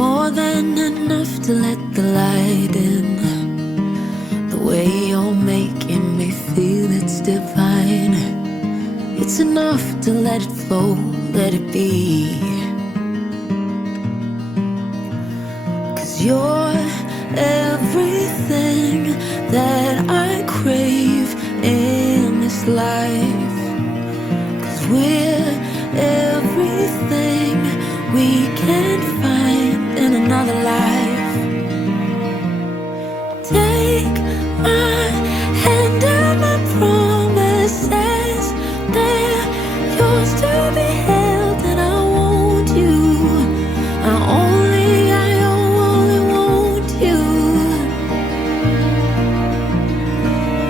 more than enough to let the light in. The way you're making me feel, it's divine. It's enough to let it flow, let it be. 'Cause you're everything that I crave in this life. 'Cause we're everything we can't find in another life. Take my hand and my promises, they're yours to be held, and I want you. I only want you.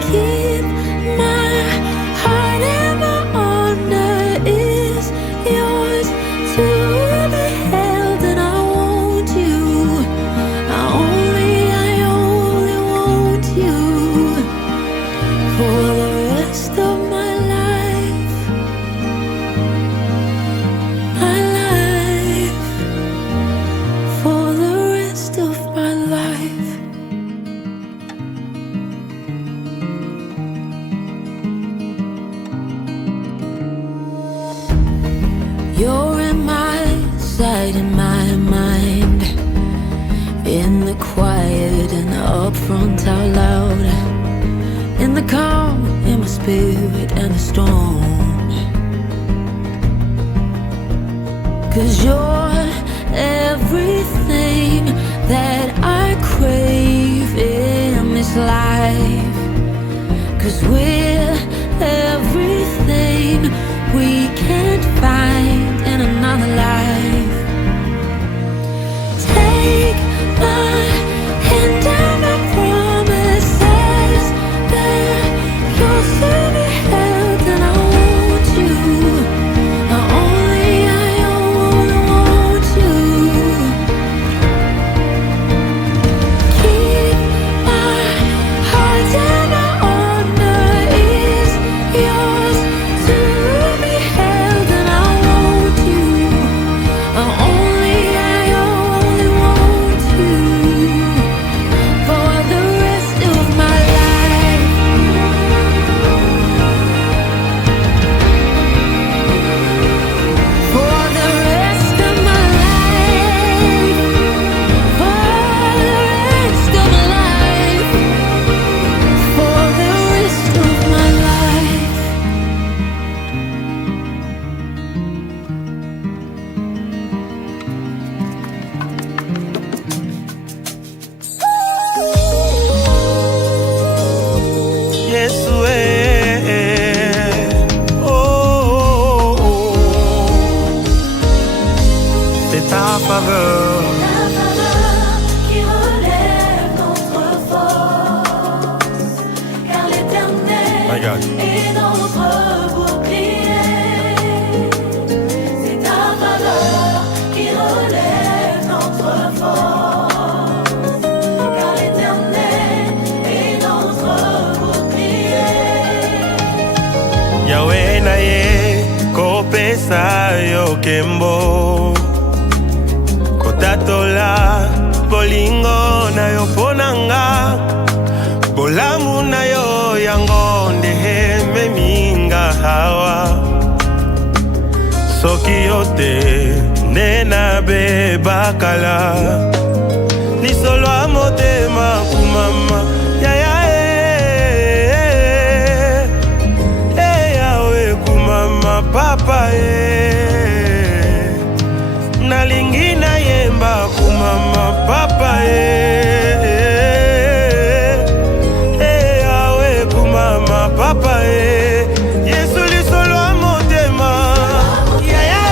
Keep my heart and my honor is yours to be held, and I want you. I only want you for the rest of my life. My life, for the rest of my life. You're in my sight, in my mind, in the quiet and up front out loud, in the calm, in my spirit and the storm. 'Cause you're everything that I crave in this life. 'Cause we're everything we can't find in another life. Take my hand and my promises, they're yours to be held, and I want you. I only want you. Keep my heart and my honor is yours to be held, and I want you. I only want you for the rest of my life. For the rest of my life. For the rest of my life. For the rest of my life. Yes, oh, oh, oh. C'est ta faveur. La faveur qui relève notre force, car l'Éternel My God. est notre bouclier. C'est ta faveur qui relève notre force, car l'Éternel est notre bouclier. Yahweh na ye kopesa yo kembo, kotatola bolingo na yo ponanga, bolamu na yo yango ndeheme minga hawa. Soki yote nena bebakala, lisolo ya motema kumama yaya Yahweh kumama papa nalingi na yemba kumama papa Yahweh kumama papa Yesu lisolo ya motema yaya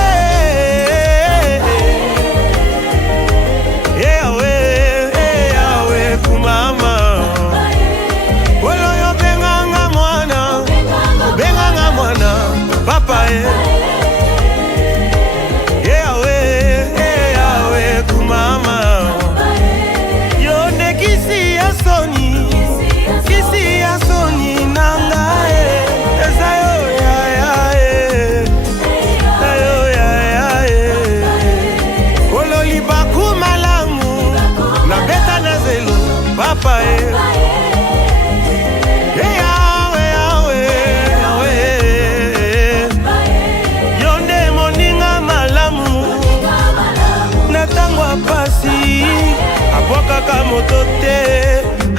moto te,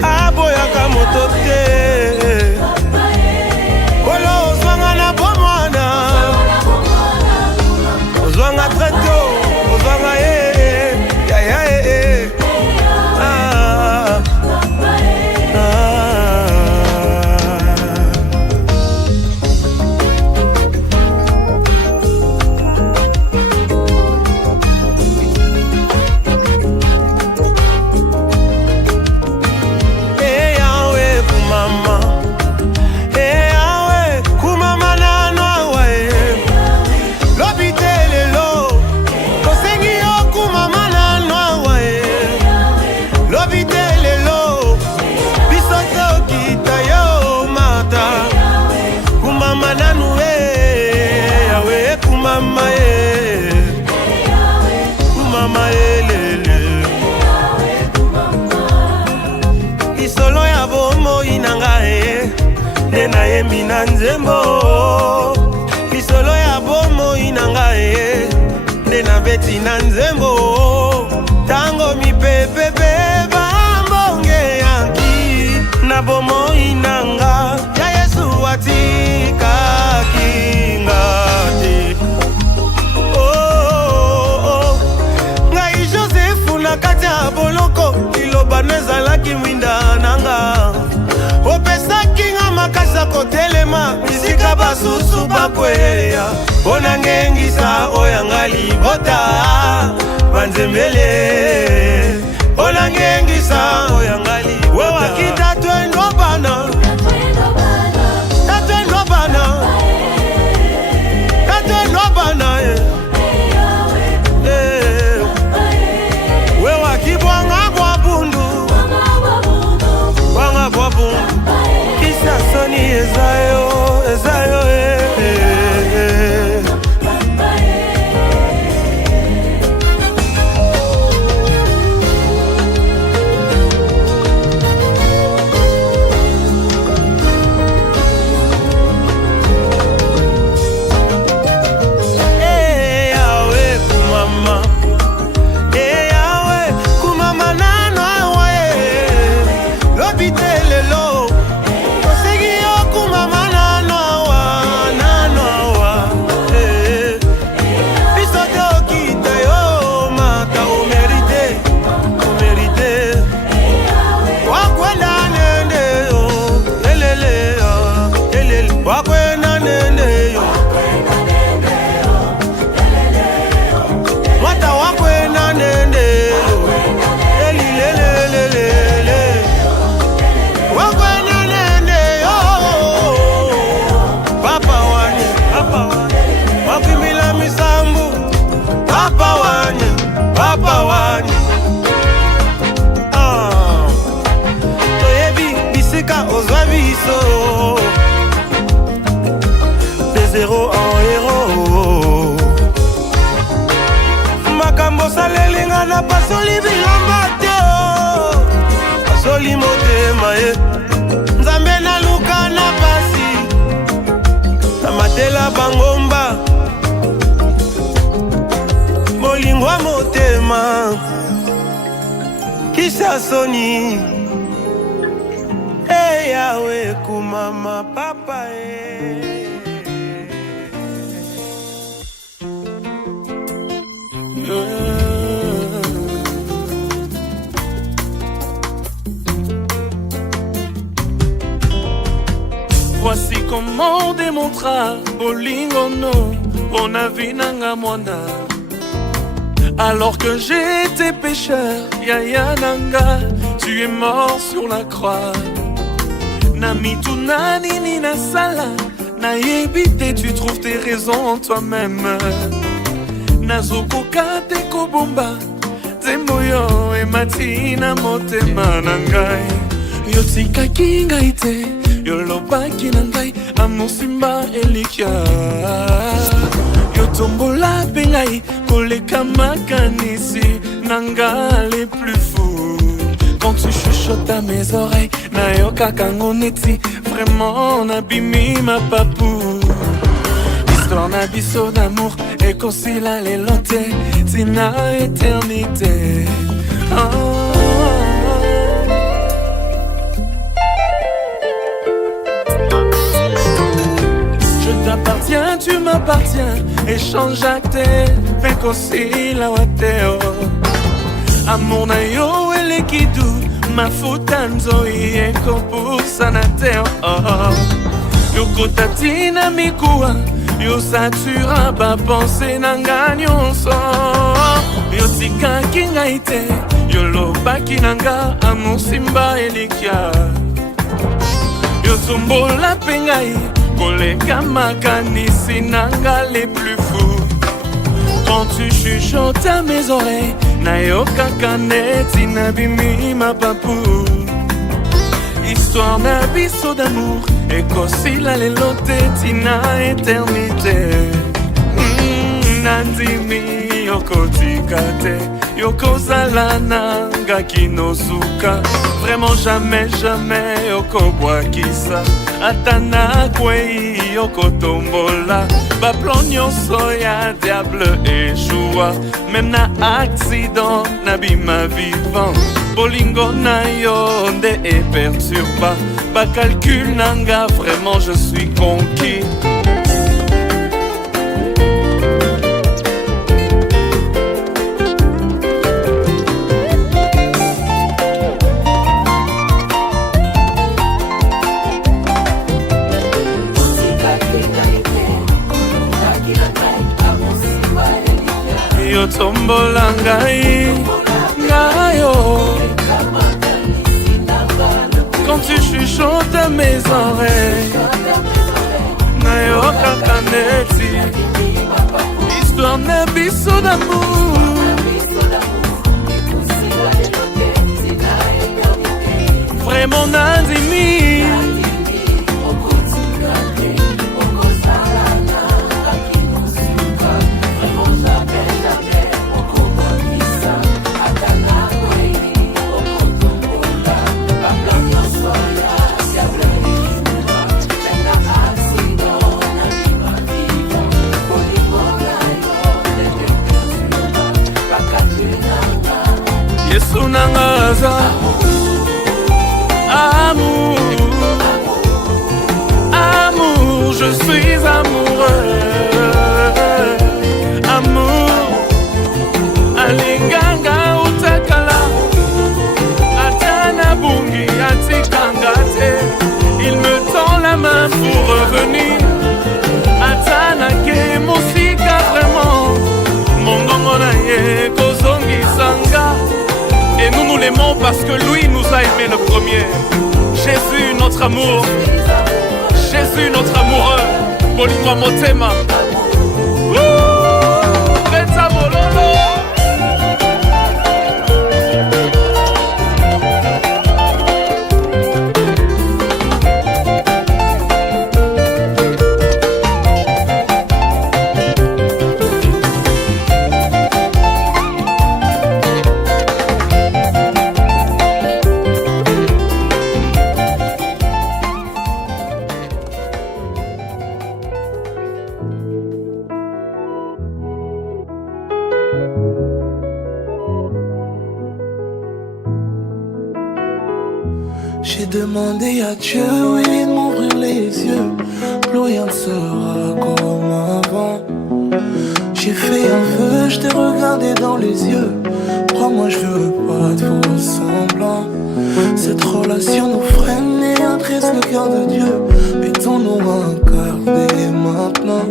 aboyaka moto te. Olo ozwanga na bomwana, ozwanga treto, ozwanga na yemi na nzembo lisolo ya bomo inanga nde na beti na nzembo tango mipepepe bambonge yanki na bomo inanga ya Yesu atika kinga te. Oh, ngai Joseph na kati ya boloko liloba nezalaki mwinda nanga opesaki nga makasa kotelema bisika basusu bakweya mpona ngengisa oyanga libota banzembele mpona ngengisa oyanga libota wewakita twendo bana tatwendo bana tatwendo bana wewakibwanga bwa bundu bwanga bwa bundu Soni ezayo, ezayo, Yahweh kumama, Yahweh kumama nano awe, lobitele lo. De zéro en héros makambo salelinga na pasoli bilamba te pasoli motema ye nzambe na luka na pasi na matela bangomba molingwa motema kisa soni Yahweh kumama papa Voici comment on démontra Bolingono on a vu nanga mwana. Alors que j'étais pécheur, Yaya Nanga, tu es mort sur la croix. Nami tunani ni na sala, na yebite tu trouves tes raisons en toi-même. Nazoko kate kobomba, zemboyo e matina motema nangai. Yotika kinga ite, yolobaki nangai, amusimba elikia. Yotombola pengai, koleka makanisi, nanga les plus fous. Quand tu chuchotes à mes oreilles, nayoka kangoneti, vraiment nabimi ma papou. Histoire nabiso d'amour, et concila les lotés, tina éternité. Oh. t'appartient. Échange acté, fait qu'aussi la wateo. Amour na yo elekidu, mafuta nzoi eko pusa na teo. Yo kotatina mikuwa, yo satura ba pense na nga nyonso. Yo tikaki ngai te, yo lobaki na nga amour simba elikia. Yo tumbola pe ngai, koleka makanisi na nga les plus fous. Quand tu chuchotes à mes oreilles, nayoka kaneti nabimi ma papou. Histoire na biso d'amour, ekosila lelo te tina éternité. Nandimi yokotika te, yokozala nanga kinosuka. Vraiment jamais, jamais yokobwakisa. Atana kwei yokotombola. Baplan nyonso ya diable échoua. Même na accident nabima vivant. Bolingo na yo nde e perturba. Ba calcul nanga, vraiment je suis conquis. Yo tombola ngai, ngayo. Quand tu chuchotes à mes oreilles, nayoka kaneti. Histoire na biso d'amour. Vraiment nandimi. Sunangaza amour, amour, je suis amoureux. Amour, alinganga utakala, atana bungi atikangate. Il me tend la main pour revenir. Atana ke musika vraiment, mon gongona ye kozongi sanga. Et nous l'aimons parce que lui nous a aimés le premier. Jésus notre amour, Jésus notre amoureux. Bolingo motema. Beta bololo. J'ai demandé à Dieu, oui, de m'ouvrir les yeux. Plus rien ne sera comme avant. J'ai fait un vœu, je t'ai regardé dans les yeux. Crois-moi, je veux pas de faux semblants. Cette relation nous freine et adresse le cœur de Dieu. Mettons-nous un quart dès maintenant.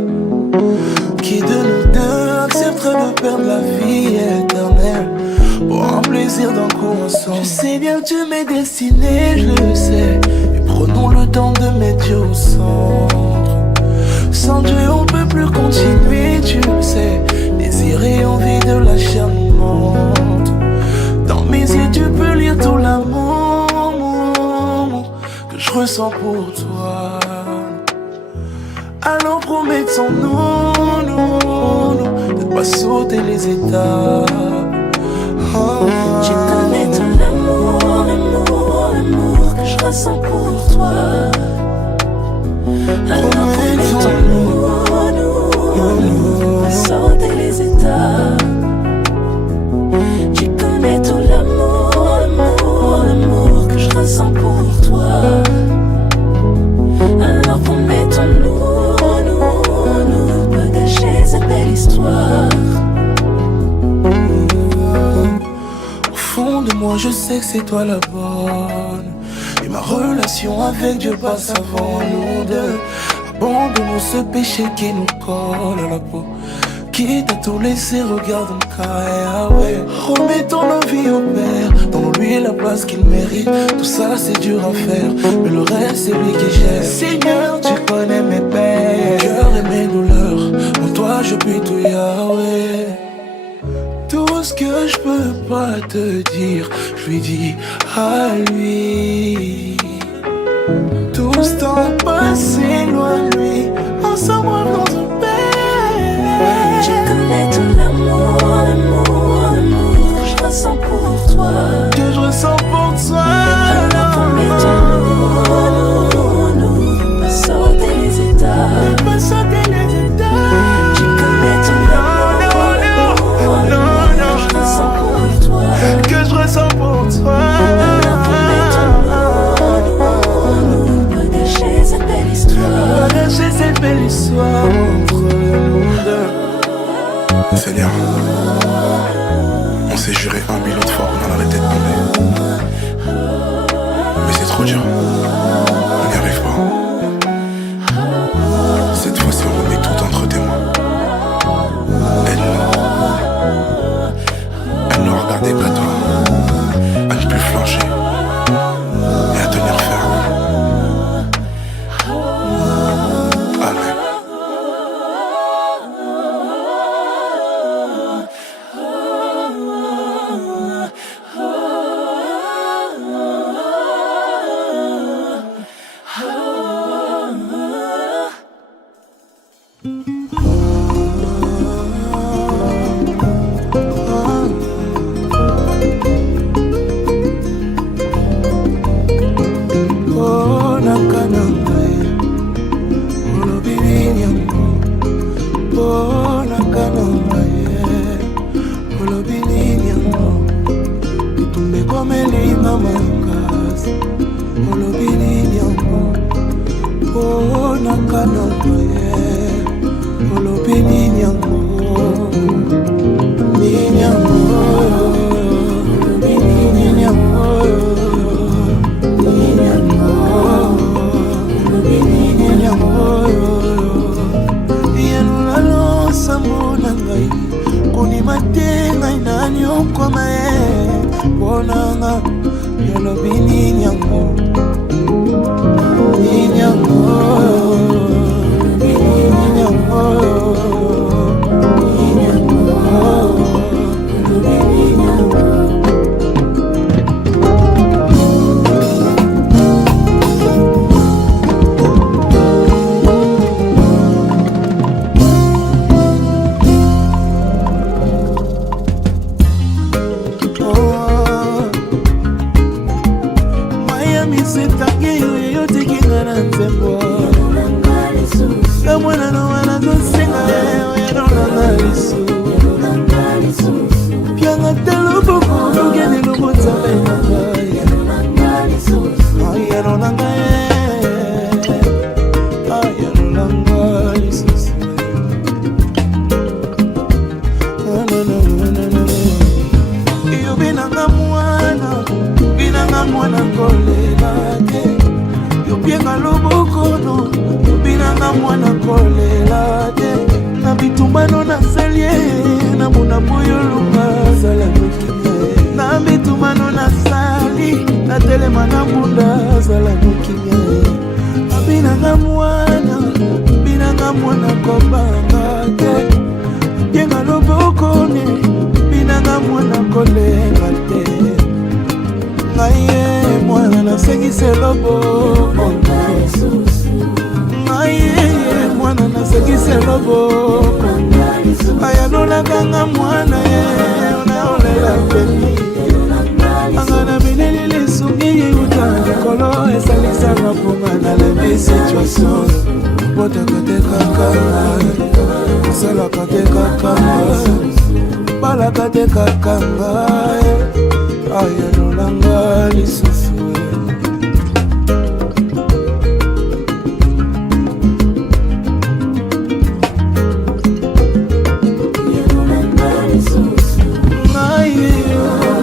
Qui de nous deux accepterait de perdre la vie éternelle pour un plaisir d'un coup ensemble? Je sais bien que tu m'es destiné, je le sais. Mais prenons le temps de mettre Dieu au centre. Sans Dieu on peut plus continuer, tu le sais. Désir et envie de la chair nous montent. Dans mes yeux tu peux lire tout l'amour que je ressens pour toi. Alors promettons-nous, de pas sauter les étapes. Tu connais tout l'amour que je ressens pour toi. Alors promettons-nous, de sauter les étapes. Tu connais tout l'amour que je ressens pour toi. Alors promettons-nous, pensais que c'est toi la bonne. Et ma relation avec Dieu passe avant nous deux. Abandonnons ce péché qui nous colle à la peau. Quitte à tout laisser, regarde mon cas, ouais. Remettons nos vies au Père, donnons-lui la place qu'il mérite. Tout ça c'est dur à faire, mais le reste c'est lui qui gère. Seigneur, tu connais mes peines, mon cœur et mes douleurs. En toi je puis tout, Yahweh. Tout ce que je peux pas te dire, je lui dis à lui. Tout ce temps passé loin de lui, ensemble dans un paix. Tu connais tout l'amour, l'amour, l'amour que je ressens pour toi. Que je ressens pour toi. Combien de nous pas sauter les étapes. Ne pas sauter les étapes. Tu connais tout l'amour, l'amour que je ressens pour toi. Que je ressens pour toi. J'ai cette belle histoire entre le monde. Seigneur, on s'est juré 1 million de fois qu'on en arrêtait de tomber. Mais c'est trop dur, on n'y arrive pas. Cette fois-ci on remet tout entre tes mains. Elle nous regardait pas toi, à ne plus flancher et à tenir ferme. Amen.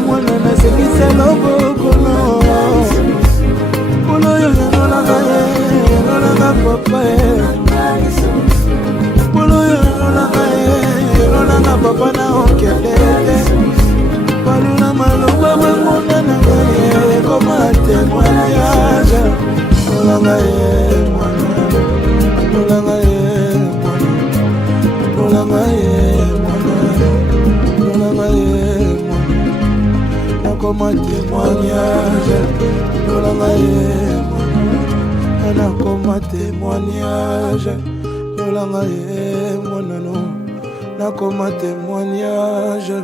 Mwana na sekise lobo papa Boloyo lolanga papa na okelele Baluna maloba mangona na ngaye Koma témoignage Lolanga mwana Lolanga mwana Lolanga mwana Lolanga mwana Nakoma témoignage Lolanga mwana Nakoma témoignage Lolanga mwana no Nakoma témoignage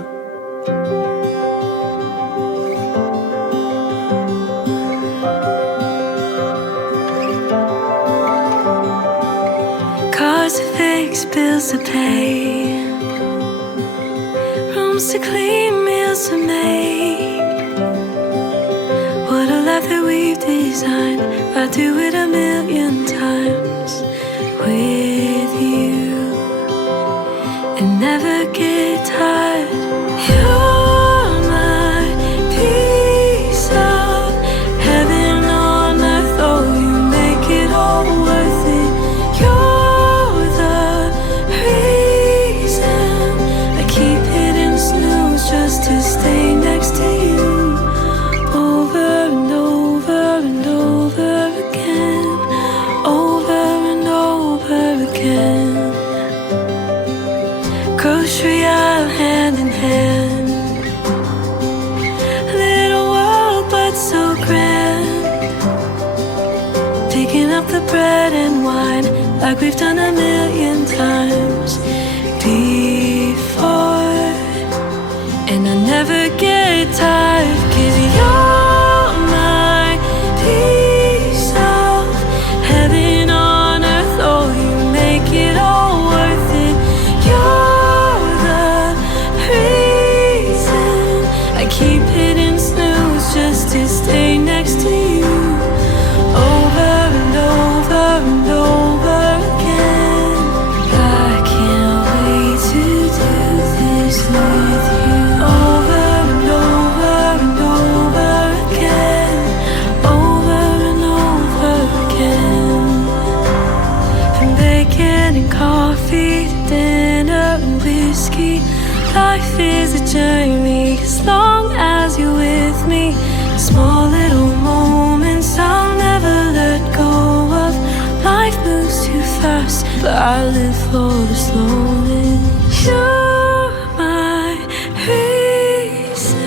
Cars to fix, bills to pay, rooms to clean, meals to make. What a life that we've designed, I'd do it 1,000,000 times with you and never get tired. You're my piece of heaven on earth, oh you make it all worth it. You're the reason I keep hitting snooze just to stay next to you over and over and over again, over and over again. Grocery aisle hand in hand, little world but so grand. Picking up the bread and wine like we've done 1,000,000 times before, and I never get tired. 'Cause you're my piece of heaven on earth, oh you make it all worth it. You're the reason I keep hitting snooze just to stay next to you over and over and over again. I can't wait to do this with you over and over and over again, over and over again. From bacon and coffee to dinner and whiskey, life is a journey as long as you're with me. Small little moments I'll never let go of. Life moves too fast, but I live for the slowness. You're my reason,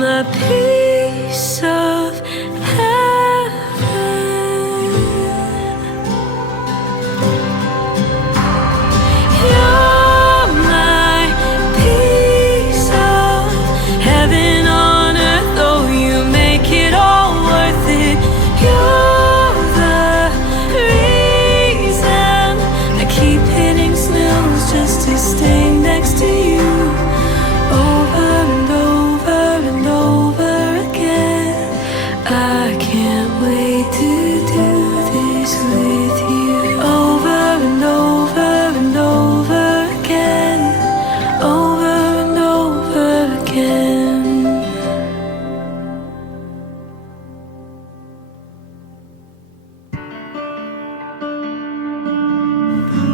my piece of heaven. You're my piece of heaven on earth, oh you make it all worth it. You're the reason I keep hitting snooze just to stay next to you over and over and over again. I can't wait to do this with you over and over and over again, over and over again.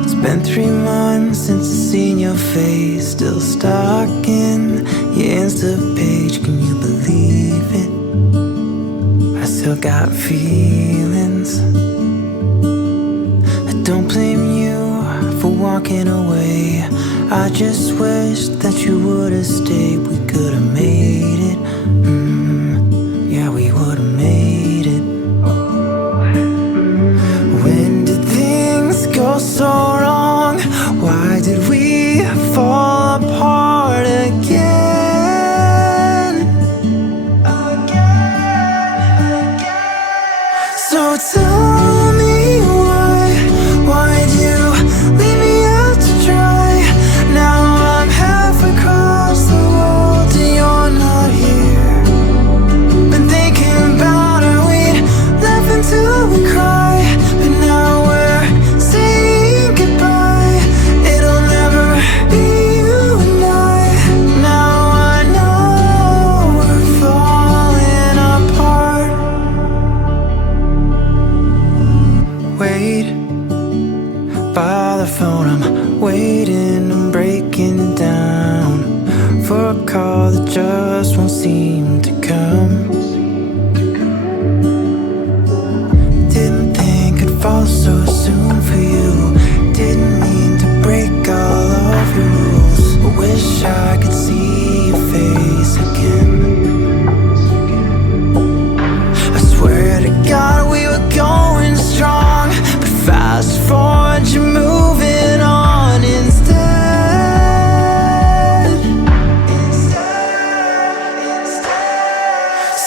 It's been 3 months since I've seen your face, still stuck in your Insta page. Can you believe it? I still got feelings. I don't blame you for walking away. I just wish that you would've stayed. We could've made it. Yeah, we would've made it. When did things go so wrong? Why did we fall apart again? So tell me why'd you leave me out to dry? Now I'm half across the world and you're not here. Been thinking about how we'd laugh until we cry, but now we're saying goodbye. It'll never be you and I. Now I know we're falling apart.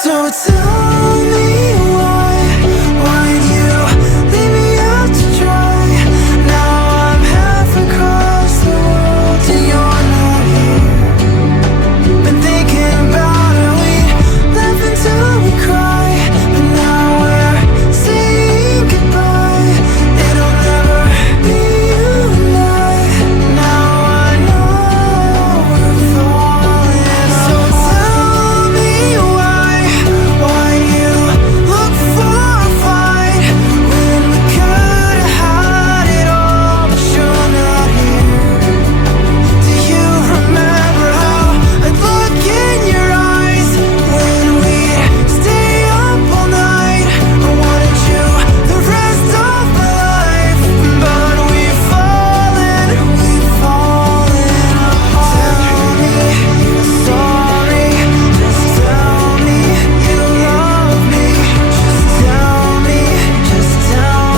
So tell me why'd you leave me out to dry? Now I'm half across the world and you're not here. Been thinking about how we laugh until we cry, but now we're saying goodbye. It'll never be you and I. Now I know we're falling apart. So tell me why you look for a fight when we could've had it all, but you're not here. Do you remember how I'd look in your eyes when we'd stay up all night? I wanted you the rest of my life, but we've fallen apart. Tell me you're sorry, just tell me you love me. Just tell me now.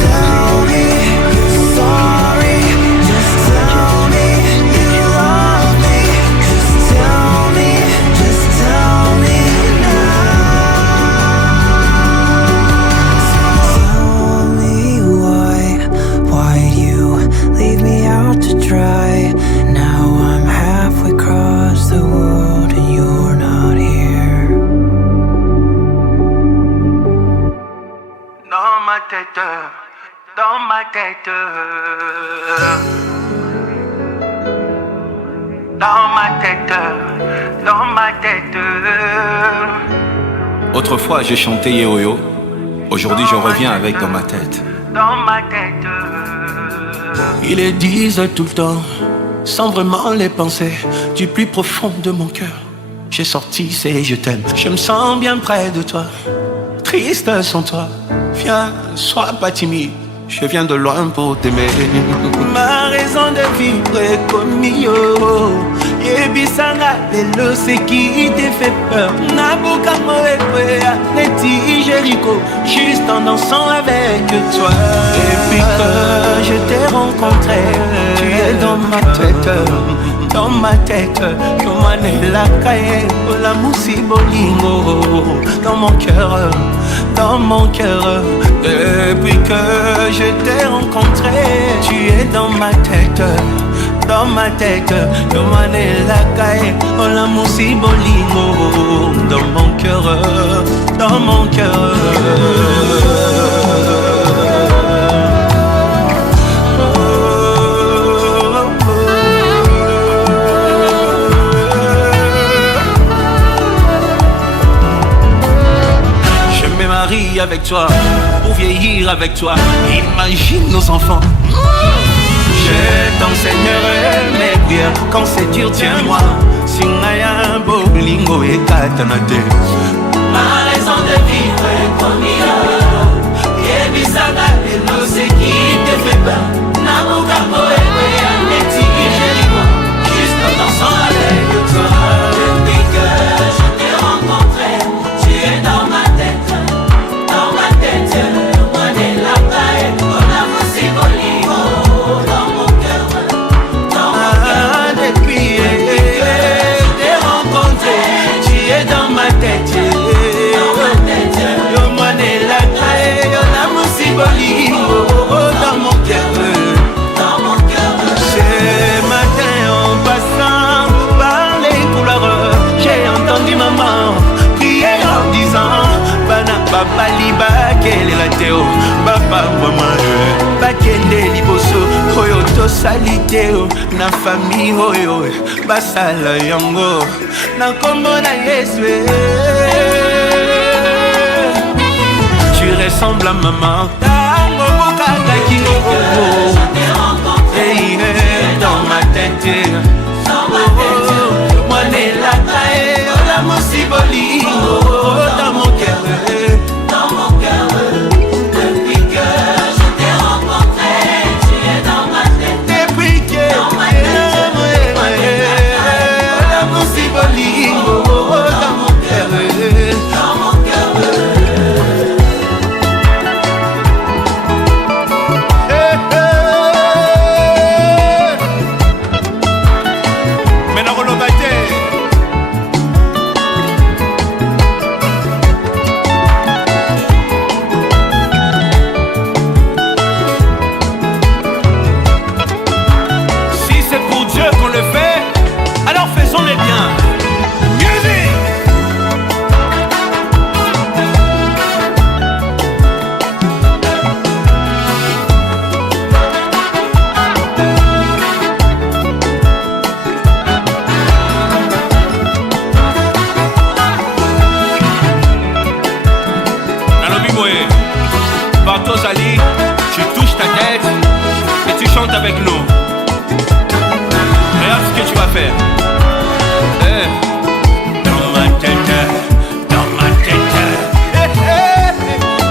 Tell me you're sorry, just tell me you love me. Just tell me now. Tell me why'd you leave me out to dry? Now I'm halfway across the world and you're not here. Dans ma tête, dans ma tête, dans ma tête, dans ma tête. Autrefois j'ai chanté Yehoyo, aujourd'hui je reviens avec dans ma tête. Dans ma tête. Ils les disent tout le temps, sans vraiment les penser, du plus profond de mon cœur. J'ai sorti ces je t'aime, je me sens bien près de toi, triste sans toi. Viens, sois pas timide, je viens de loin pour t'aimer. Ma raison de vivre est comme yo. Yebisanga, lelo c'est qui te fait peur. Nabuka Moekwea, Neti Jericho, juste en dansant avec toi. Depuis que je t'ai rencontré, tu es dans ma tête, dans ma tête. Yomane la kaye, la moussi bolingo, dans mon cœur, dans mon cœur. Depuis que je t'ai rencontré, tu es dans ma tête, dans ma tête. Yomane la kaye, la moussi bolingo, dans mon cœur, dans mon cœur. Avec toi, pour vieillir avec toi, imagine nos enfants. Je t'enseignerai mes prières, quand c'est dur tiens-moi. Singaya bolingo et katanate. Ma raison de vivre est comme yo. Yebisanga lelo c'est qui te fait peur. Nabuka Moekwea, Neti Jericho, juste en dansant avec toi. Depuis que je t'ai rencontré, tu es dans ma tête. Dans mon cœur, dans mon cœur. Ce matin en passant par les couloirs, j'ai entendu maman prier en disant Bana papa liba kele la teo, papa maman bakende liboso oyo to saliteo na famille oyo basala yango na kombo na Yesu. Tu ressembles à maman. Dans ma tête, moi n'est la taille, la moussi dans mon cœur, dans mon cœur. Depuis que je t'ai rencontré, tu es dans ma tête. Depuis que dans ma tête, la moussi dans mon cœur, dans mon cœur. Bateau Zali, tu touches ta tête et tu chantes avec nous. Regarde ce que tu vas faire. Dans ma tête,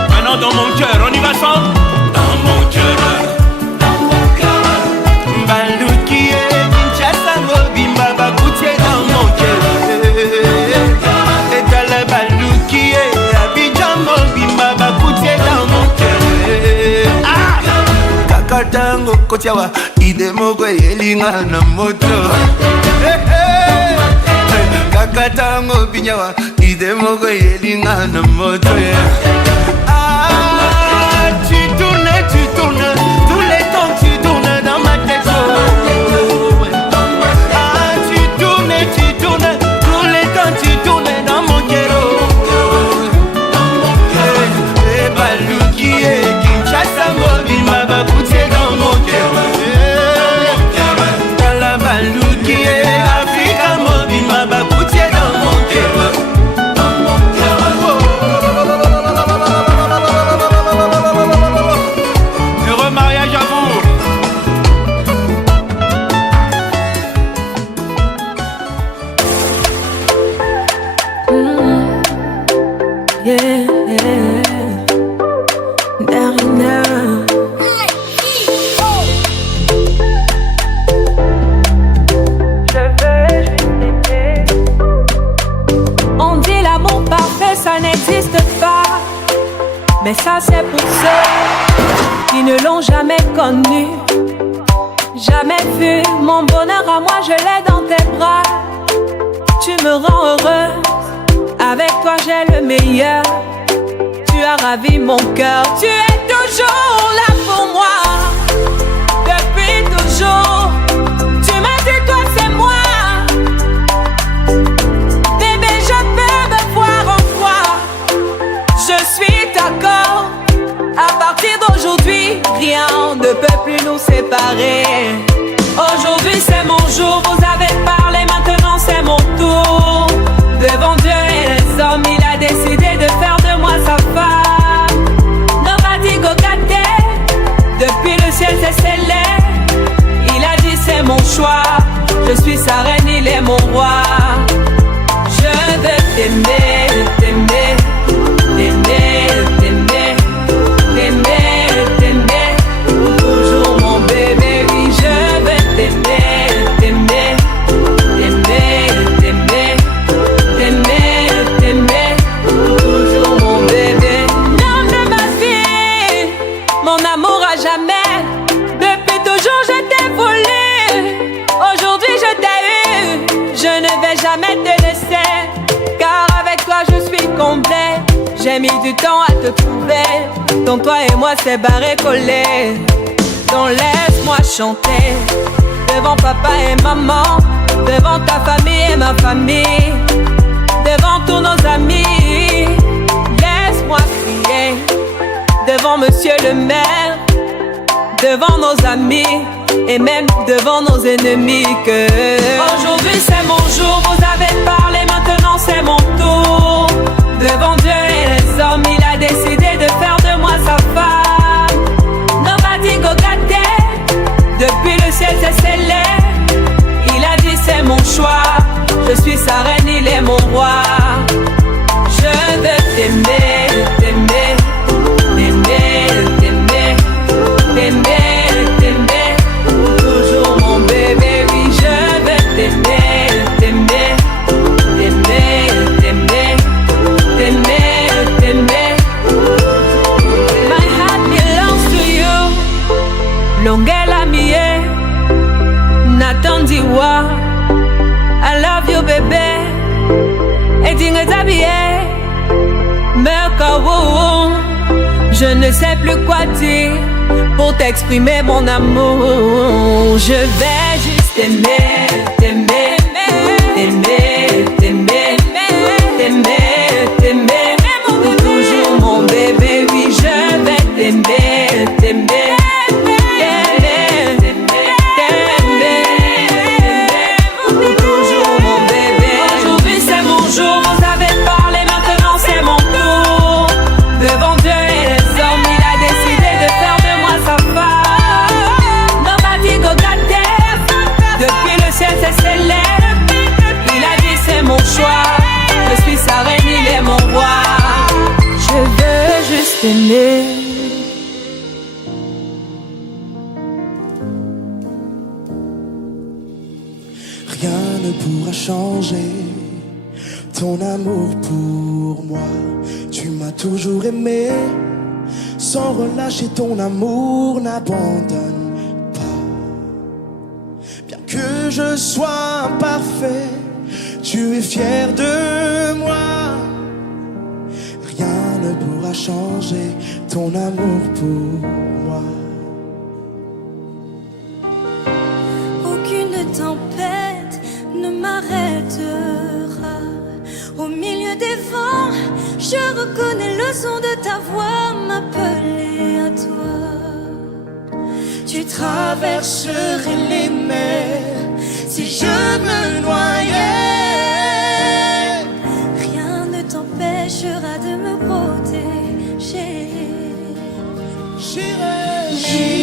maintenant dans mon cœur, on y va sans. Dans mon cœur, Baluki et Kinshasa, Mobimba, Bakoutié dans mon cœur. Et t'as la Baluki et Abidjan, Mobimba, Bakoutié dans mon cœur. Kakatango, Kotiawa, Idemoko, Elinga, Namoto. Kakatango, Binyawa, Idemoko, Elinga, Namoto. Tu tournes, tous les temps tu tournes dans ma tête. Tu tournes, tous les temps tu tournes dans mon cœur. Et Baluki et Kinshasa, Mobimba, Bakoutié dans mon cœur. Dans la Baluki et Africa, Mobimba, Bakoutié dans mon cœur. Heureux mariage à vous. Yeah, Darina. On dit l'amour parfait, ça n'existe pas. Mais ça c'est pour ceux qui ne l'ont jamais connu. Jamais vu mon bonheur à moi, je l'ai dans tes bras. Tu me rends heureuse, avec toi j'ai le meilleur. Tu as ravi mon cœur, tu es toujours là pour moi. Depuis toujours, tu m'as dit toi c'est moi. Bébé, je peux me voir en toi. Je suis d'accord. À partir d'aujourd'hui, rien ne peut plus nous séparer. Aujourd'hui c'est mon jour, vous avez parlé, maintenant c'est mon tour. Devant Dieu et les hommes, il a décidé de faire de moi sa femme. Nobody go gâter, depuis le ciel c'est scellé. Il a dit c'est mon choix, je suis sa reine, il est mon roi. Je veux t'aimer, t'aimer, t'aimer, t'aimer, t'aimer, t'aimer, pour toujours mon bébé, oui je veux t'aimer, t'aimer, t'aimer, t'aimer, t'aimer, t'aimer, pour toujours mon bébé. L'homme de ma vie, mon amour à jamais, depuis toujours je t'ai voulu, aujourd'hui je t'ai eu, je ne vais jamais te laisser, car avec toi je suis complet. J'ai mis du temps à te trouver, donc toi et moi c'est barré collé. Donc laisse-moi chanter, devant papa et maman, devant ta famille et ma famille, devant tous nos amis. Laisse-moi crier, devant monsieur le maire, devant nos amis et même devant nos ennemis que aujourd'hui c'est mon jour, vous avez parlé, maintenant c'est mon tour. Devant Dieu et les hommes, il a décidé de faire de moi sa femme. Nobody go gâter, depuis le ciel c'est scellé. Il a dit c'est mon choix, je suis sa reine, il est mon roi. Je veux t'aimer, t'aimer, t'aimer, t'aimer, t'aimer, t'aimer, pour toujours mon bébé, oui je veux t'aimer, t'aimer, t'aimer, t'aimer, t'aimer, t'aimer. My heart belongs to you. Longela mie, Nathan Diwa. I love you bébé. Et Dingezabié, Merkawo. Je ne sais plus quoi dire pour t'exprimer mon amour. Je vais juste t'aimer, t'aimer, t'aimer, t'aimer, t'aimer, t'aimer, pour toujours mon bébé, oui je vais t'aimer, t'aimer, t'aimer, t'aimer, pour toujours mon bébé. Aujourd'hui c'est mon jour, vous avez parlé, maintenant c'est mon tour. Devant Dieu et les hommes, il a décidé c'est célèbre. Il a dit c'est mon choix. Je suis sa reine, il est mon roi. Je veux juste aimer. Rien ne pourra changer ton amour pour moi. Tu m'as toujours aimé, sans relâcher ton amour n'abandonne pas. Bien que je sois imparfait, tu es fier de moi. Rien ne pourra changer ton amour pour moi. Aucune tempête ne m'arrêtera. Au milieu des vents, je reconnais le son de ta voix m'appeler à toi. Tu traverserais les mers si je me noyais. Rien ne t'empêchera de me protéger. J'irai,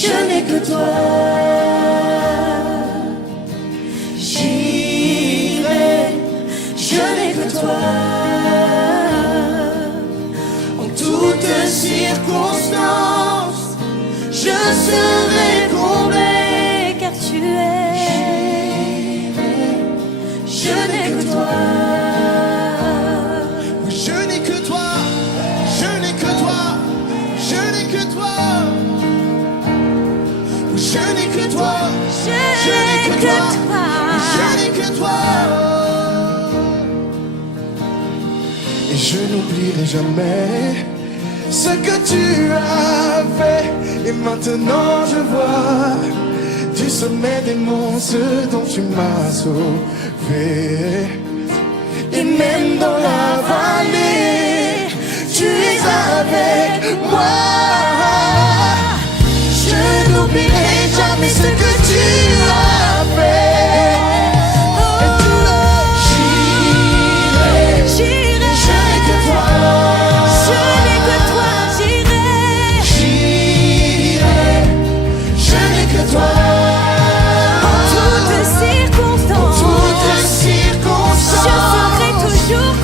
je n'ai que toi. J'irai, je n'ai que toi. En toutes circonstances, je serai comblé car tu es. Je n'ai que toi. Je n'ai que toi, je n'ai que toi, je n'ai que toi. Je n'ai que toi, je n'ai que toi, je n'ai que toi. Et je n'oublierai jamais ce que tu as fait. Et maintenant je vois du sommet des monts ce dont tu m'as sauvé. Et même dans la vallée, tu es avec moi. Je n'oublierai jamais ce que tu as fait. Et tout le j'irai, je n'ai que toi. Je n'ai que toi, J'irai, je n'ai que toi. en toutes circonstances. Je serai toujours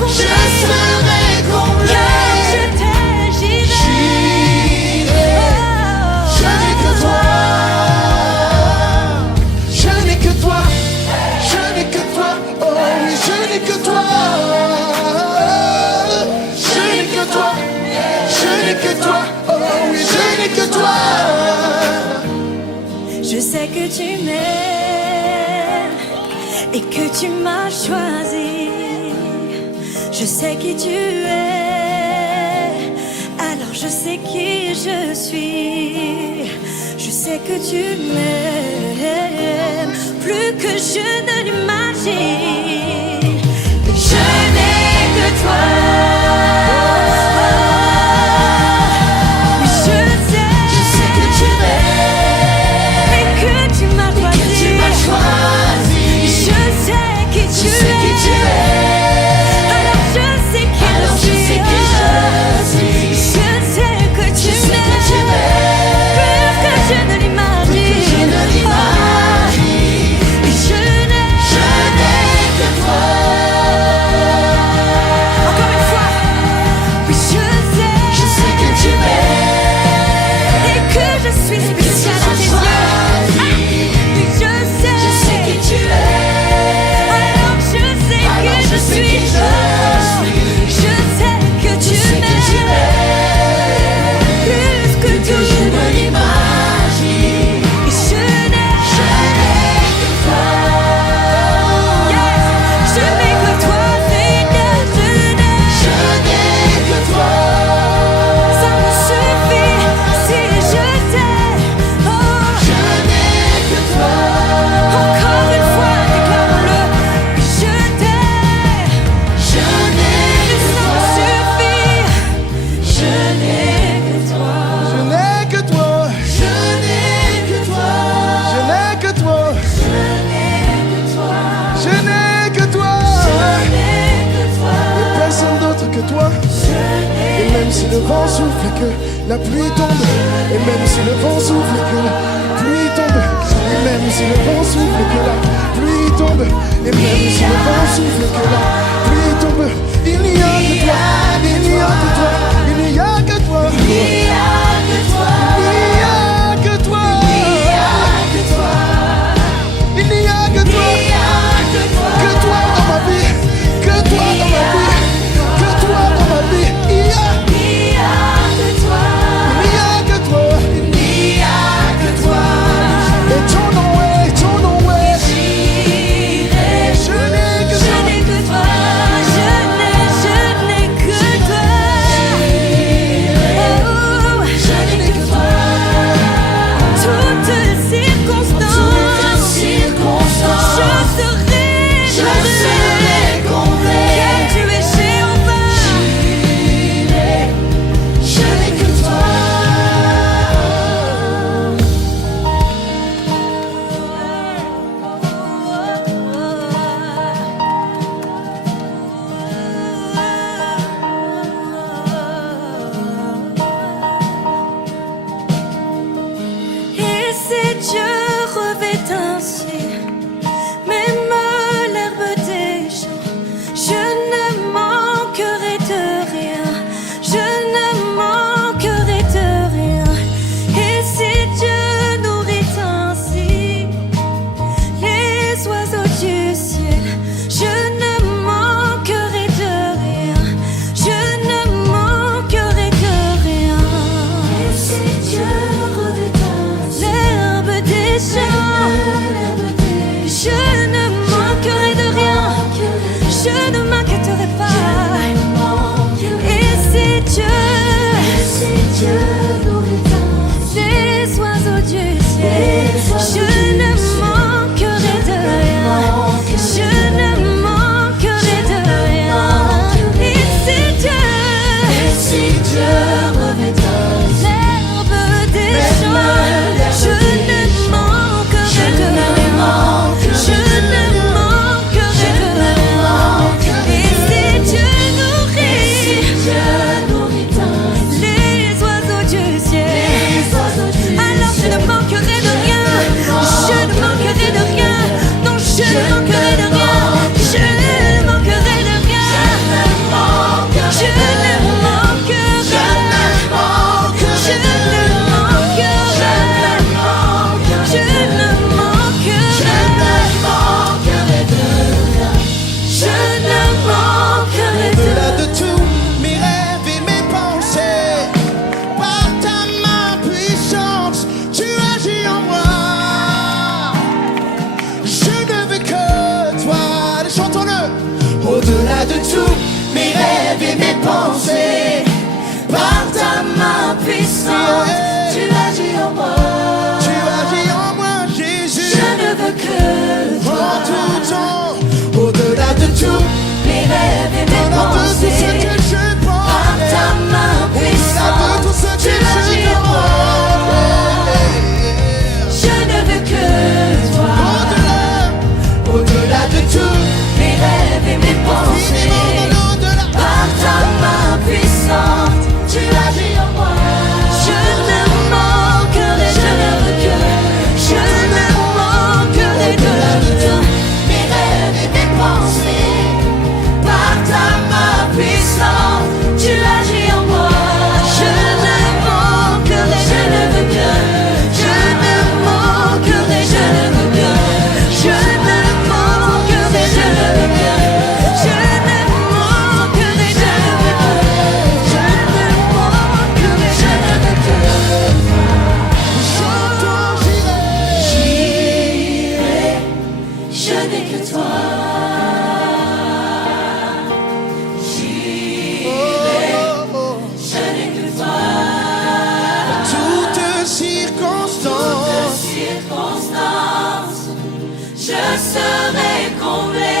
comblé. Car je t'aime, j'irai. Je n'ai que toi. Je n'ai que toi. Je n'ai que toi. Oh oui, je n'ai que toi. Je n'ai que toi. Je n'ai que toi. Oh oui, je n'ai que toi. Je sais que tu m'aimes et que tu m'as choisi. Je sais qui tu es, alors je sais qui je suis. Je sais que tu m'aimes plus que je ne l'imagine. Je n'ai que toi. Oui, je sais que tu m'aimes et que tu m'as choisi. Je sais qui tu es. Alors je sais qui je suis. Je sais que tu m'aimes plus que je ne l'imagine. Et je n'ai que toi. Encore une fois. Oui, je sais que tu m'aimes et que je suis spéciale à tes yeux. Oui, je sais qui tu es. Alors je sais que je suis. Je sais que tu m'aimes plus que tout je ne l'imagine. Et je n'ai que toi. Yes, je n'ai que toi, Seigneur, je n'ai que toi. Ça me suffit si je t'aime. Oh, je n'ai que toi. Encore une fois, déclare-le. Je t'aime. Je n'ai que toi. Ça me suffit. Je n'ai que toi. Je n'ai que toi. Je n'ai que toi. Je n'ai que toi. Je n'ai que toi. Je n'ai que toi. Je n'ai que toi. Et personne d'autre que toi. Et même si le vent souffle et que la pluie tombe, et même si le vent souffle et que la pluie tombe, et même si le vent souffle que la pluie tombe, et même si le vent souffle que la pluie tombe, il n'y a que toi, il n'y a que toi, il n'y a que toi, il n'y a que toi, il n'y a que toi, il n'y a que toi, que toi dans ma vie, que toi dans ma vie, que toi dans ma vie, il n'y a que toi, il n'y a que toi, il n'y a que toi, et ton nom est, je n'ai que toi, je n'ai que toi. Je n'ai que toi. Toutes circonstances, je serai comblé. Car tu es Jéhovah. Je n'ai que toi. Et si Dieu revêt ainsi même l'herbe des champs, je ne manquerai de rien, je ne manquerai de rien. Et si Dieu nourrit ainsi les oiseaux du ciel, je ne manquerai de rien, je ne manquerai de rien. Et si Dieu revêt ainsi l'herbe des champs, je ne manquerai de rien, je ne m'inquiéterai pas. Et si Dieu nourrit les oiseaux du ciel, je ne manquerai de rien, je ne manquerai de rien. Et si Dieu revêt l'herbe des champs, je ne manquerai de rien, je ne manquerai de rien. Et si Dieu nourrit les oiseaux du ciel, alors je ne manquerai de rien, je ne manquerai de rien, non je ne manquerai de rien, je ne manquerai de rien, je ne manquerai, je ne manquerai, je ne manquerai de rien, je ne manquerai de au-delà de tous mes rêves et mes pensées, par ta main puissante, tu agis en moi. Je ne veux que toi, chantons-le. Au-delà de tous mes rêves et mes pensées, par ta main puissante, tu agis en moi. Tu agis en moi, Jésus. Je ne veux que toi. En tout temps, au-delà de tout Mes rêves et mes au-delà de tout ce pensées, que je pense, par ta main au-delà de puissante, tout ce que tu agis en moi. Je ne veux que toi. au-delà de tout, Mes rêves et mes pensées, au-delà. par ta main puissante, tu agis en moi. Je ne manquerai, je ne veux que, je ne manquerai de rien. Mes rêves et mes pensées, par ta main puissante, tu agis en moi. Je ne manquerai, je ne veux que, je ne manquerai, je ne veux que, je ne manquerai, je ne veux que, je ne manquerai, je ne veux que, je ne manquerai, je ne veux que. Chantons, J'irai, je n'ai que toi. J'irai, je n'ai que toi. toutes circonstances, Je serai comblé.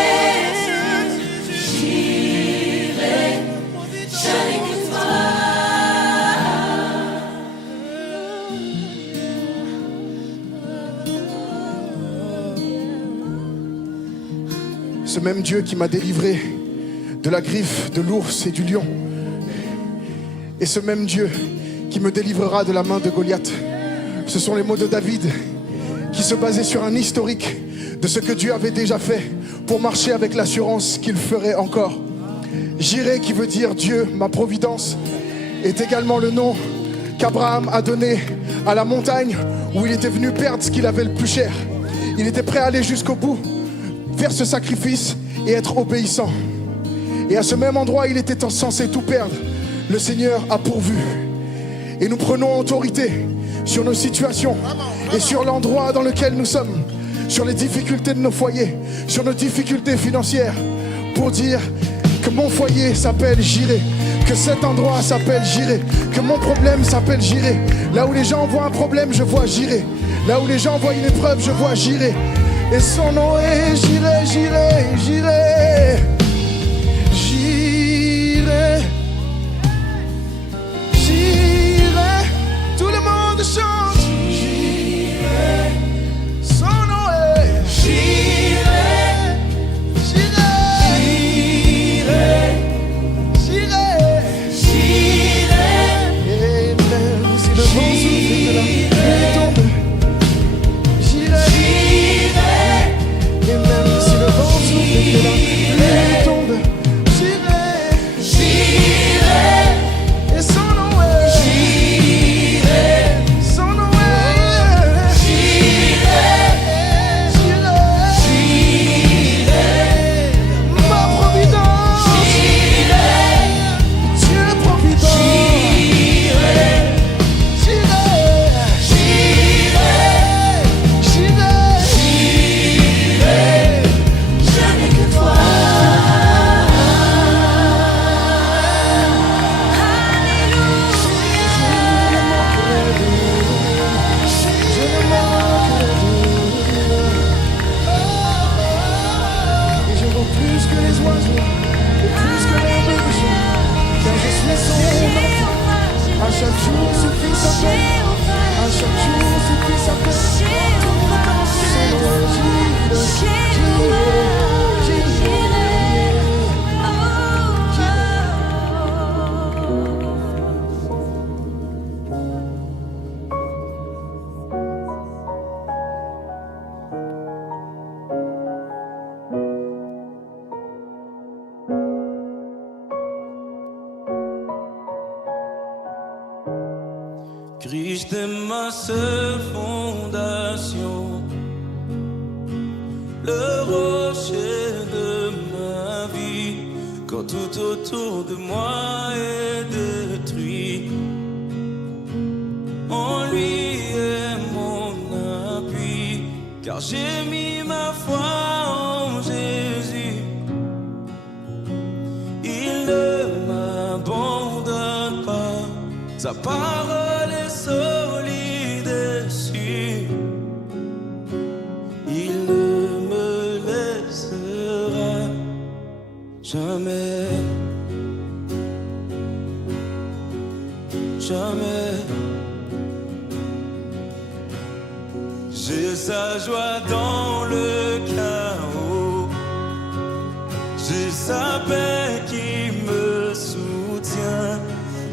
J'irai, je n'ai que toi. ce même Dieu qui m'a délivré de la griffe de l'ours et du lion, et ce même Dieu qui me délivrera de la main de Goliath. Ce sont les mots de David qui qui se basait sur un historique de ce que Dieu avait déjà fait pour marcher avec l'assurance qu'il ferait encore. Jireh, qui veut dire Dieu, ma providence, est également le nom qu'Abraham a donné à la montagne où il était venu perdre ce qu'il avait le plus cher. Il était prêt à aller jusqu'au bout, faire ce sacrifice et être obéissant. Et à ce même endroit, il était censé tout perdre. Le Seigneur a pourvu. Et nous prenons autorité sur nos situations et sur l'endroit dans lequel nous sommes, sur les difficultés de nos foyers, sur nos difficultés financières, pour dire que mon foyer s'appelle Jireh, que cet endroit s'appelle Jireh, que mon problème s'appelle Jireh. Là où les gens voient un problème, je vois Jireh. Là où les gens voient une épreuve, je vois Jireh. Et son nom est Jireh, Jireh, Jireh. Jireh, Jireh. Tout le monde chante. Jireh. Son nom est Jireh, Jireh, Jireh, Jireh. Et même si le vent souffle que la pluie tombe, Jireh. Et même si le vent souffle que la pluie tombe, Jireh, Jireh. Et son nom est Jireh, son nom est Jireh, Jireh, ma providence, Jireh, Dieu providence, Jireh, Jireh, Jireh, Jireh, Je n'ai que toi. je ne manquerai de rien. Et je vaux plus que les oiseaux, et plus que l'herbe du champ, car je suis son enfant. À chaque jour suffit sa peine, à chaque jour suffit sa peine. Christ est ma seule fondation, le rocher de ma vie. Quand tout autour de moi est détruit, en lui est mon appui. Car j'ai mis ma foi en Jésus, il ne m'abandonne pas. Sa parole est solide et sûre, il ne me laissera jamais, jamais. J'ai sa joie dans le chaos, j'ai sa paix qui me soutient.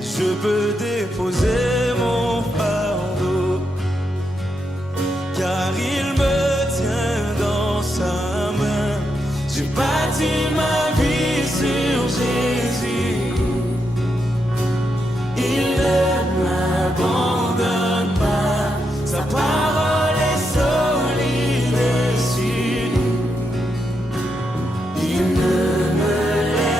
Je peux déposer mon fardeau, car il me tient dans sa main. J'ai bâti ma vie sur Jésus, il ne m'abandonne pas. Sa parole est solide et sûre, il ne me laisse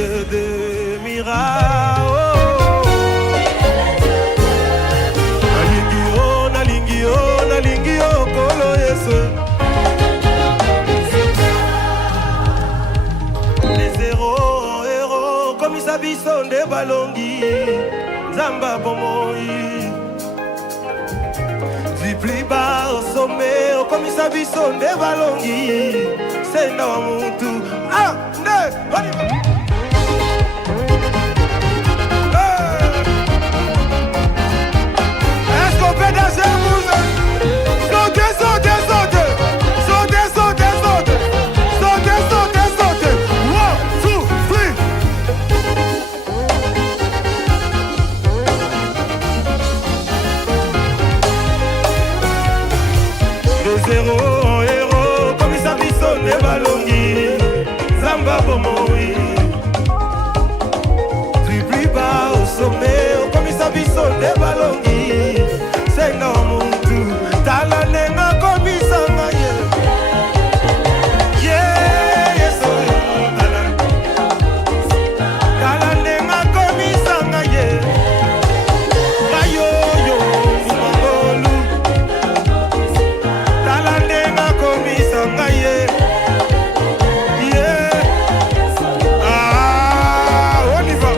Dieu de miracles. Nalingi yo kolo Yesu. Les héros, comme ils s'habillent des balongi, Zamba bomoi. Du plus bas au sommet, comme ils s'habillent des balongi, c'est dans mon tout. Ah, ne, on y va. Est-ce qu'on peut danser vous? Héros, comme ils s'habillent les balongi, Zamba bomoi. Du plus bas au sommet, comme ils s'habillent les balongi, c'est non mon tout. Talanenga comme ils s'en aillent. Yeah, yes, talanenga comme ils s'en aillent. Ayo, yo, mangolu. Talanenga comme ils s'en aillent. Yeah. Ah, on y va.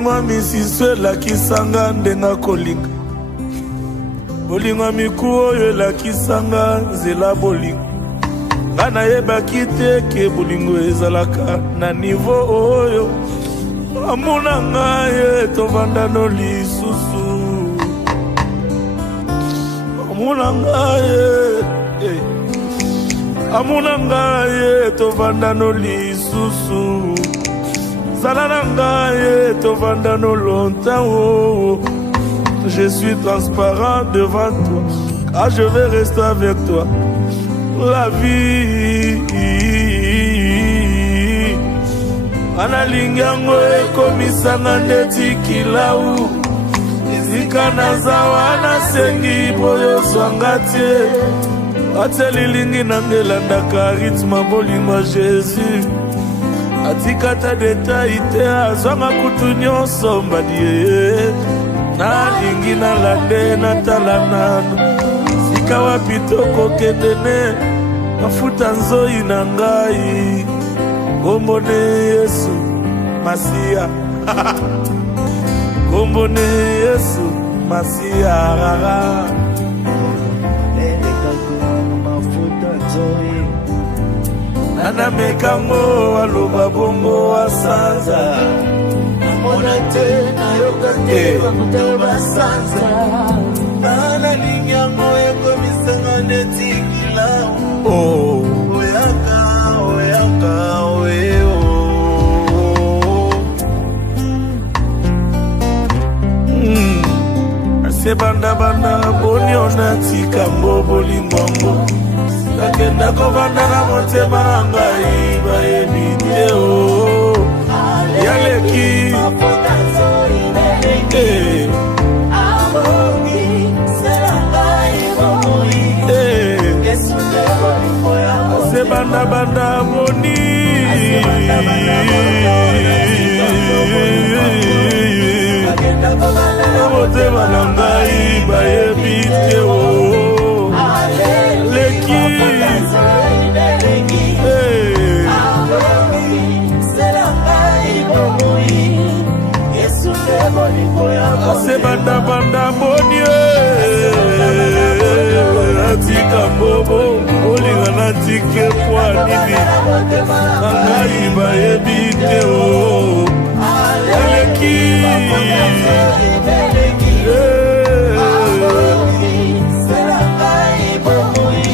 bolingo misiso elakisanga ndenga kolinga bolingo miku oyo elakisanga nzela bolingo nga nayebaki te ke bolingo ezalaka na nivo oyo amuna ngai tovandano lisusu amuna ngai tovandano lisusu zala na ngai tovandano longtemps oh. Je suis transparent devant toi car je vais rester avec toi la vie analingi yango ekomisanga ndeti kilau ezika naza wana sengi boyo zwanga tie ate lilingi nanga elandaka rythme bolingo ya Jésus atikata detail te azwanga kutu nyonso mbadie nalingi nalande natala nano sika wapi tokokendene mafuta nzoi na ngai kombone Yesu Masia kombone Yesu Masia nana mekango aloba bongo asanza amona te nayoka te bakuta basanza nana linyango ekomisanga neti kilau oyaka oyo ase banda boni onatika mbo bolingongo nakenda kovanda na motema na ngai bayebi te o yaleki ase banda boni na motema na ngai bayebi te o leki ase banda boni atika mbobo olinga natike pwa nini nangai bayebi te o eleki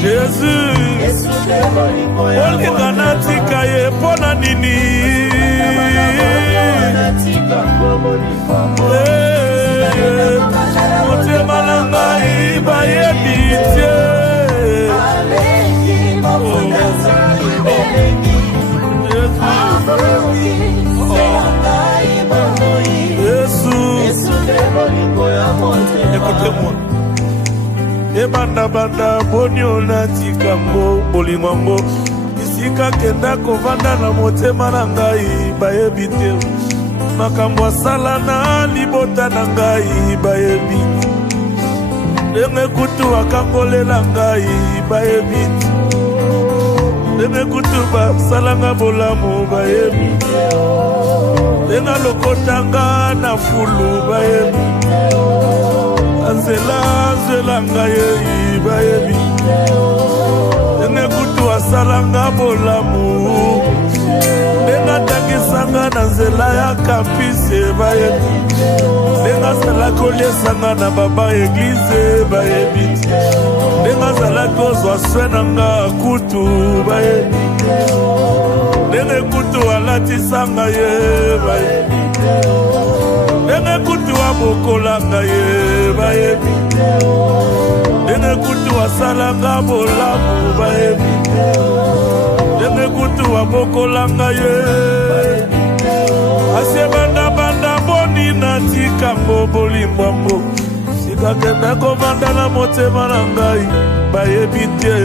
Jésus olinga natika ye pona nini motema na ngai bayebi te écoutez-moi ebanda boni onatika mbo bolingo ngo isika kenda kovanda na motema na ngai bayebi te makambo asala na libota na ngai bayebi ndenge kutu akangolela ngai bayebi ndenge kutu basalanga bolamu bayebi ndenge alokotanga na fulu bayebi anzela ngai bayebi ndenge kutu asalanga bolamu ndenge atangisanga na nzela ya kampise bayebi ndenge azalaki oliesanga na baba eglize bayebi ndenge azalaki ozwa swe nanga kutu bayebi ndenge kutu alatisanga ye bayebi ndenge kutu abokolanga ye bayebi ndenge kutu asalanga bolamu bayebi ndenge kutu abokolanga ye ase banda boni natika mbo bolimbwambo sikakenda kovanda na motema na ngai bayebi te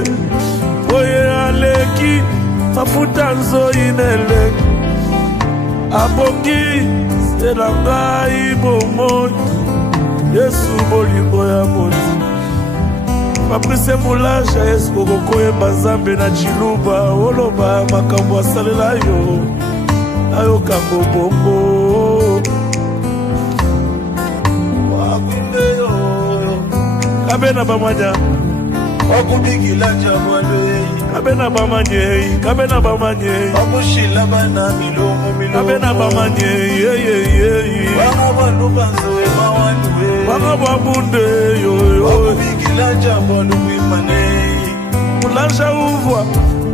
oye aleki mafuta nzoi nelengi abongi sela ngai bomoi Yesu bolingo ya moti Fabrice Moulaja esko kokoyeba Nzambe na chiluba oloba makambo asalela yo ayokambo bongo Kabena bamanya wakubikila jamwale kabena bamanye kabena bamanye wakushila bana milomo kabena bamanye wakabalubanzoe mawanduwe wakababunde wakubikila jamwale wimane mulansha uvwa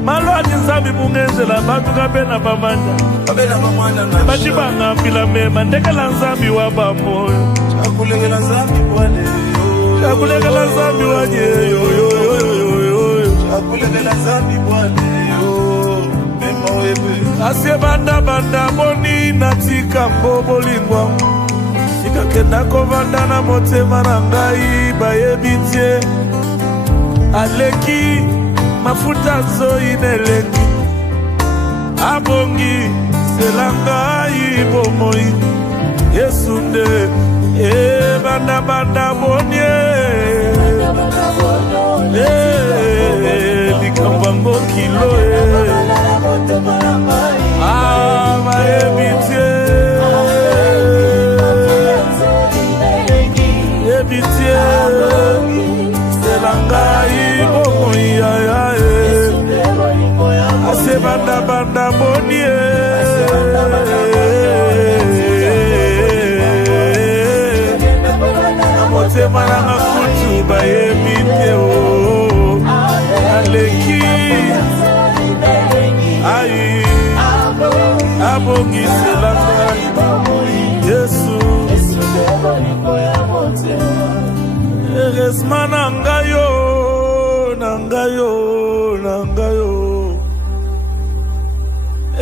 malwani nzambi mungenzela bantu kabena bamanya bachibangambila mema ndekela nzambi wa bamoyo chakulekela nzambi bwane chakulekela nzambi wanyeyo chakulekela nzambi bwane mema webe asie banda boni natika mbobolingwa sikakenda kovanda na motema na ngai bayebitie aleki mafuta zoi neleki abongi selangai bomoi Yesu nde banda bonie likambango kilo maebitie ebitie selangai bomoi ase banda bonie motema nanga kutu bayebite o aleki ai abongiselanga Yesu eresma nangayo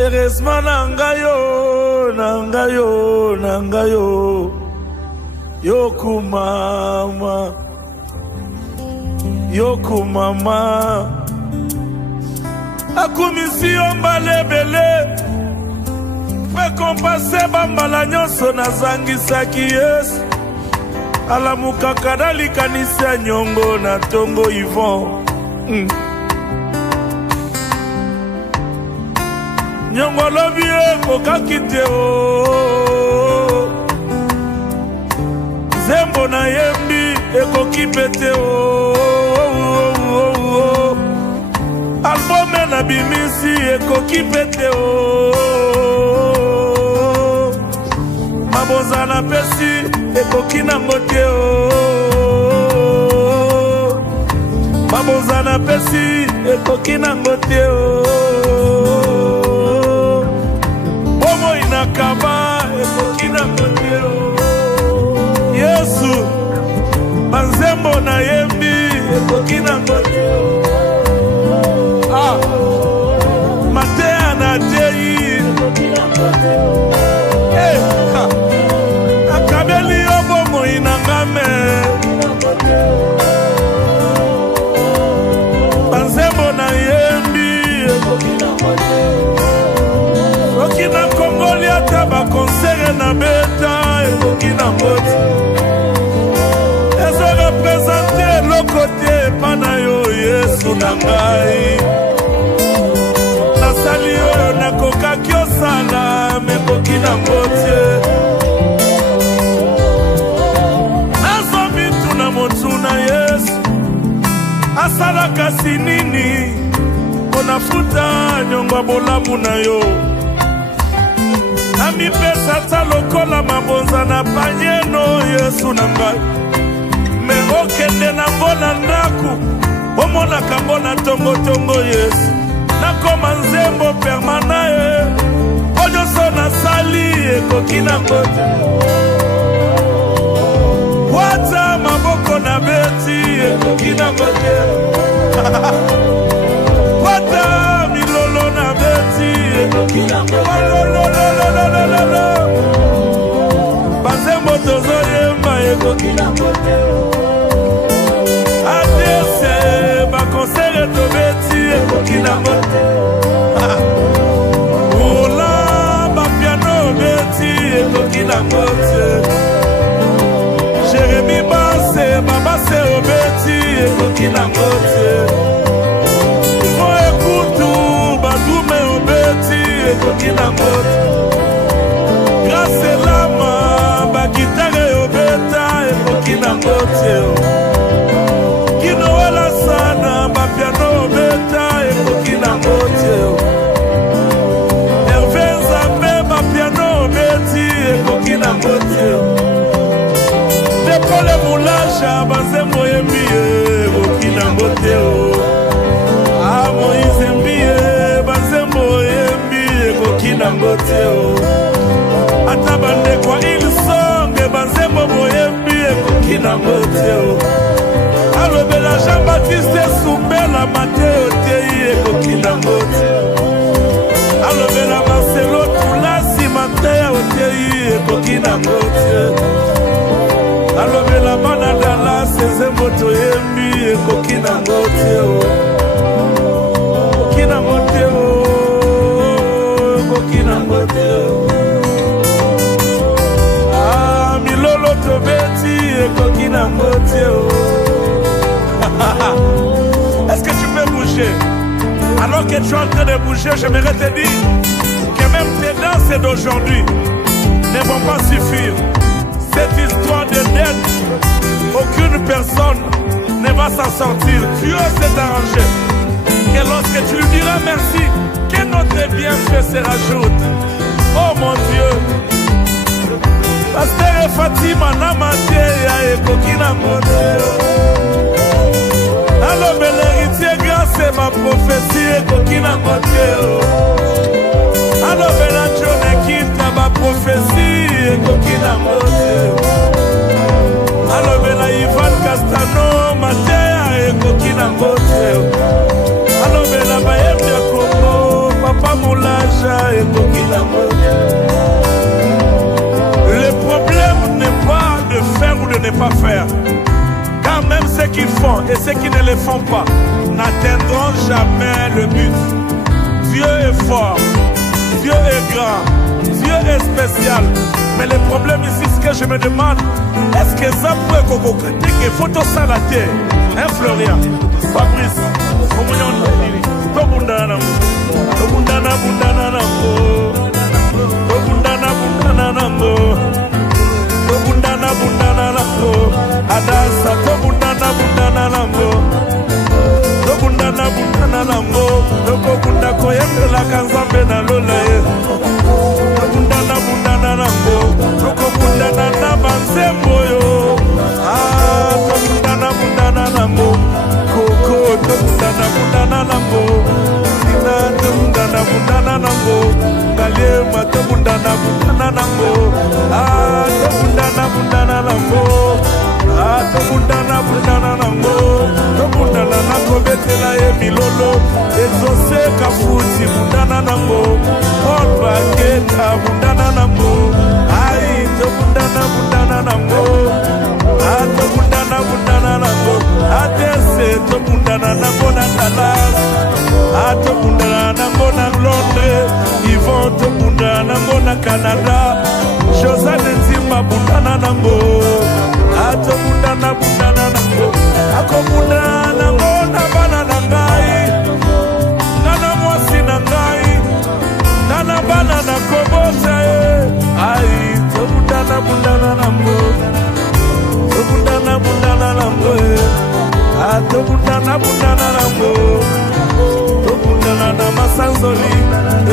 eresma nangayo yokumama akumisi ombalebele pe kompase bambala nyonso nazangisaki Yesu alamukaka nalikanisa nyongo na tongo Yvon nyongo alobi ekokaki te o zembo na yembi ekoki pete o albome na bimisi ekoki pete o mabonza na pesi ekoki nango te o mabonza na pesi ekoki nango te o bomoi na kaba ekoki nango te o Yesu banzembo na yembi ekoki nango te matea na tei ekoki nango te akabeli yo bomoi na ngame banzembo na yembi ekoki nango te soki na kongoli ata bakonsere na beta ekoki nango te ezorepresente lokote pana yo Yesu na ngai nasali oyo nakokaki osala mekoki nango te nazombi tuna motuna Yesu asalaka si nini onafuta nyongwa bolamu na yo namipesa ta lokola mabonza na panyeno Yesu na ngai me okende nango na ndaku omonaka ngo na tongotongo Yesu nakoma nzembo permana ye onyoso nasali ekoki nango te wata maboko na beti ekoki nango te wata milolo na beti ekoki nango banzembo tozoyemba ekoki nango te adese bakonsere tobeti ekoki nango te ola bapiano beti ekoki nango te Jérémie base babase obeti ekoki nango te fo ekutu badume obeti ekoki nango te grâce lama bagitare obeta ekoki nango te alobela Jean-Baptiste Soubela Mateo tei ekoki nango te alobela Marcelo Tulasi Mateo tei ekoki nango te alobela Manadala Seze moto yembi ekoki nango te ekoki nango te ekoki nango te Milolo Tobeti ekoki nango te Est-ce que tu peux bouger? Alors que tu es en train de bouger, j'aimerais te dire que même tes danses d'aujourd'hui ne vont pas suffire. Cette histoire de dette, aucune personne ne va s'en sortir. Dieu s'est arrangé que lorsque tu lui diras merci, que notre bienfait se rajoute. Oh mon Dieu, Pasteur Fatima Namate ya ekoki nango te alobela héritier grâce ma prophétie ekoki nango te alobela John Kita ma prophétie ekoki nango te alobela Ivan Castano Matea ekoki nango te alobela bayembi ya Kongo Papa Moulaja ekoki nango te. Le problème n'est pas de faire ou de ne pas faire. Car même ceux qui font et ceux qui ne le font pas n'atteindront jamais le but. Dieu est fort, Dieu est grand, Dieu est spécial. Mais le problème ici, ce que je me demande, est-ce que ça peut que photo sans la terre? Hein, Florian, Fabrice, Tobundana, Tobundana, Bundana, Tobundana, Bundana, Tobundana, Bundana, Adasa, Tobundana, Bundana, Tobundana, Bundana, Tobunda, Koyemela, Kanzambe, Lola, Tobundana, Bundana, Tobundana, Bansemboyo, Tobundana, Bundana, Koko, Tobundana, Bundana, Tobundana, Bundana, Galema, Tobundana, Bundana, Tobundana, Bundana, Tobundana, Bundana, Tobundana, Nakobetela, Milolo, Ezose, Kafuti, Bundana, Paul Baketa, Bundana, Ai, Tobundana, Bundana, Tobundana, Bundana, Adese, Tobundana, Dallas, Tobundana, Londres, Yvon, Tobundana, Canada, Josane Nzimba, Bundana, Tobundana, Akobundana, Bana, Nangai, Nana Mwasi, Nangai, Nana Bana, Nakobota, Ai, Tobundana, Bundana, Tobundana, Tobundana, Tobundana, Masanzoli,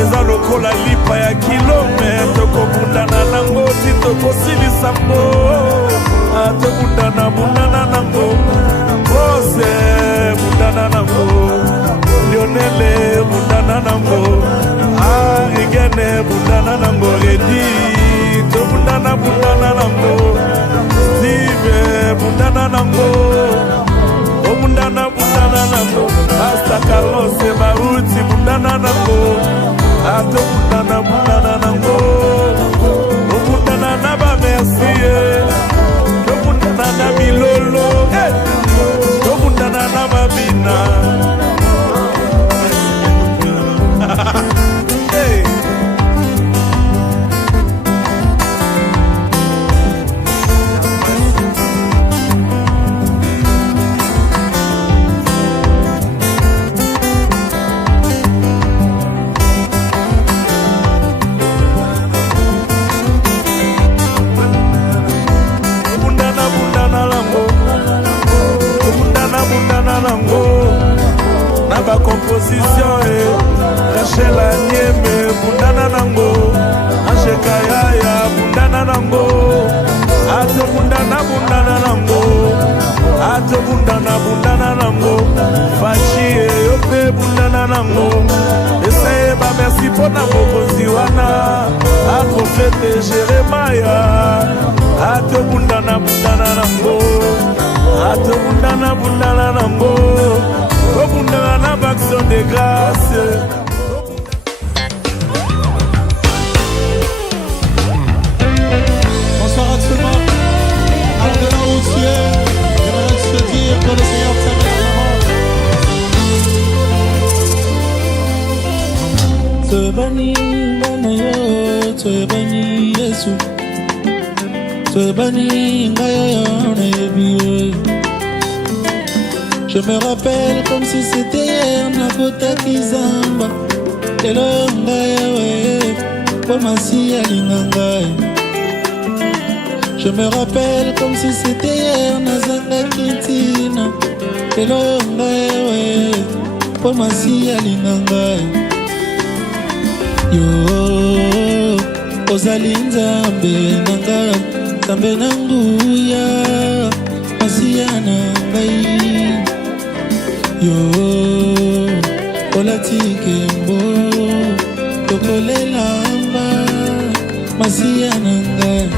eza lokola lipa ya kilometro kobundana nango tito kosilisa mbo tobundana bundana nango Bose bundana nango Lionele bundana nango Igene bundana nango Redi tobundana nango Steve bundana nango Bundana nango Asta Carlos Baruti bundana nango Ato bundana nango Bundana naba merci Bundana na milolo Bundana naba bina Hey Naba composition Rachel Anieme bundana nango Ange Kayaya bundana nango Ato bundana nango Ato bundana nango Fachi yope bundana nango Essaye ba merci pour na mokonzi wana A prophète Jeremiah Ato bundana bundana bundana nambo ato bundana nambo bundana na baction de grâce. Bonsoir à tout le monde. Alors de là où tu es, j'aimerais te dire que le Seigneur t'aime énormément. Te banni, Manayo, te banni, Yesu. Te banni, Ngayo, Nayebi. Je me rappelle comme si c'était hier, Nakota Kizamba. Elo Ngayo, Pomasi Alingangayo. Je me rappelle comme si c'était hier, Nazanga Kintina. Elo Ngayo, Pomasi Alingangayo. Yo, ozali nzambe nanga, nzambe nanguya, masiya na ngai. Yo, olati kembo, tokolelamba, masiya na ngai.